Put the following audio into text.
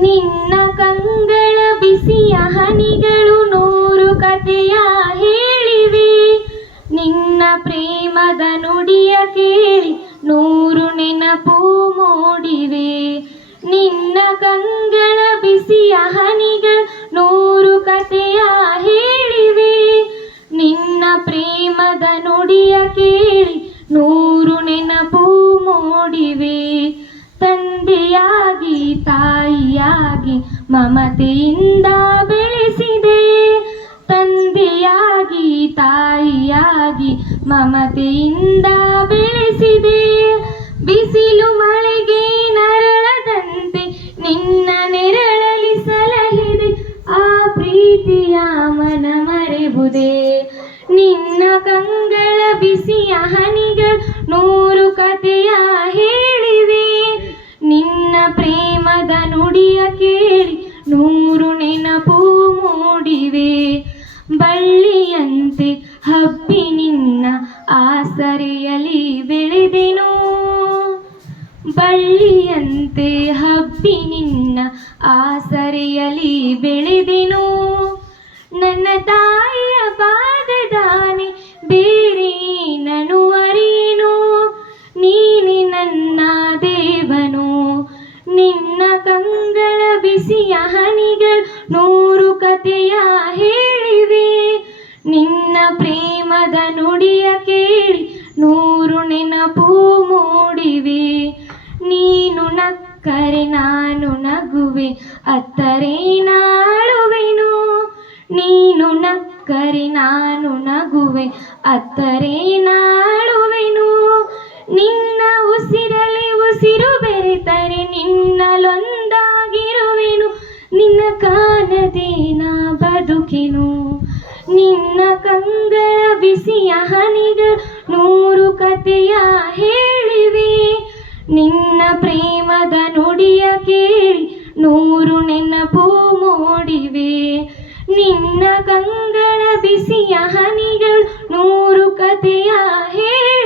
ನಿನ್ನ ಕಂಗಳ ಬಿಸಿಯ ಹನಿಗಳು ನೂರು ಕಥೆಯ ಹೇಳಿವೆ. ನಿನ್ನ ಪ್ರೇಮದ ನುಡಿಯ ಕೇಳಿ ನೂರು ನೆನಪು ಮೂಡಿವೆ. ನಿನ್ನ ಕಂಗಳ ಬಿಸಿಯ ಹನಿಗಳು ನೂರು ಕಥೆಯ ಹೇಳಿವೆ. ನಿನ್ನ ಪ್ರೇಮದ ನುಡಿಯ ಕೇಳಿ ನೂರು ನೆನಪು ಮೂಡಿವೆ. ತಂದೆಯಾಗಿ ತಾಯಿಯಾಗಿ ಮಮತೆಯಿಂದ ಬೆಳೆಸಿದೆ. ತಂದೆಯಾಗಿ ತಾಯಿಯಾಗಿ ಮಮತೆಯಿಂದ ಬೆಳೆಸಿದೆ. ಬಿಸಿಲು ಮಳೆಗೆ ನರಳದಂತೆ ನಿನ್ನ ನೆರಳಲಿ ಸಲಹಿದೆ. ಆ ಪ್ರೀತಿಯ ಮನ ಮರೆಬುದೇ. ನಿನ್ನ ಕಂಗಳ ಬಿಸಿಯ ಹನಿಗಳು ನೂರು ಕಥೆಯ ಹೇಳಿವೆ. ನಿನ್ನ ಪ್ರೇಮದ ನುಡಿಯ ಕೇಳಿ ನೂರು ನೆನಪು ಮೂಡಿವೆ. ಬಳ್ಳಿಯಂತೆ ಹಬ್ಬಿ ನಿನ್ನ ಆಸರೆಯಲಿ ಬೆಳೆದೆನು. ಬಳ್ಳಿಯಂತೆ ಹಬ್ಬಿ ನಿನ್ನ ಆಸರೆಯಲಿ ಬೆಳೆದೆನು. ನನ್ನ ತಾಯಿಯ ಪಾದದಾನೆ ಬೇರೆ ನನು ಅರಿಯೇನು. ನೀನೆ ನನ್ನ ದೇವನು. ನಿನ್ನ ಕಂಗಳ ಬಿಸಿಯ ಹನಿಗಳು ನೂರು ಕಥೆಯ ಹೇಳಿವೆ. ನಿನ್ನ ಪ್ರೇಮದ ನುಡಿಯ ಕೇಳಿ ನೂರು ನೆನಪು ಮೂಡಿವೆ. ನೀನು ನಕ್ಕರೆ ನಾನು ನಗುವೆ, ಅತ್ತರೆ ನಾಳುವೆನು. ನೀನು ನಕ್ಕರೆ ನಾನು ನಗುವೆ, ಅತ್ತರೆ ನಾಳುವೆನು. ನಿನ್ನ ಉಸಿರಲಿ ಉಸಿರು ಬೆರೆತರೆ ನಿನ್ನಲೊಂದಾಗಿರುವೆನು. ನಿನ್ನ ಕಾಣದೆ ನಾ ಬದುಕೆನು. ನಿನ್ನ ಕಂಗಳ ಬಿಸಿಯ ಹನಿಗಳು ನೂರು ಕಥೆಯ ಹೇಳಿವೆ. ನಿನ್ನ ಪ್ರೇಮದ ನುಡಿಯ ಕೇಳಿ ನೂರು ನೆನಪು ಮೂಡಿವೆ. ನಿನ್ನ ಕಂಗಳ ಬಿಸಿಯ ಹನಿಗಳು ನೂರು ಕಥೆಯ ಹೇಳಿವೆ.